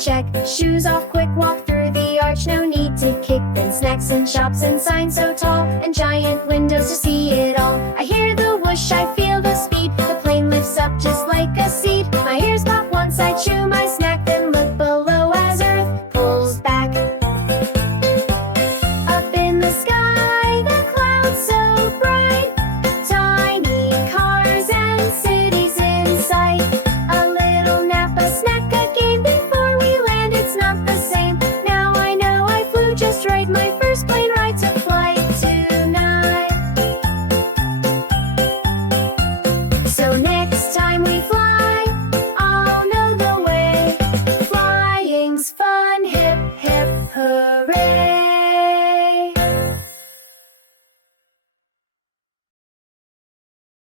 check. Shoes off, quick walk through the arch, no need to kick. Then snacks and shops and signs so tall, and giant windows to see it all. I hear the whoosh, I feel the speed. The plane lifts up just like a seed. My ears pop once I chew my snack.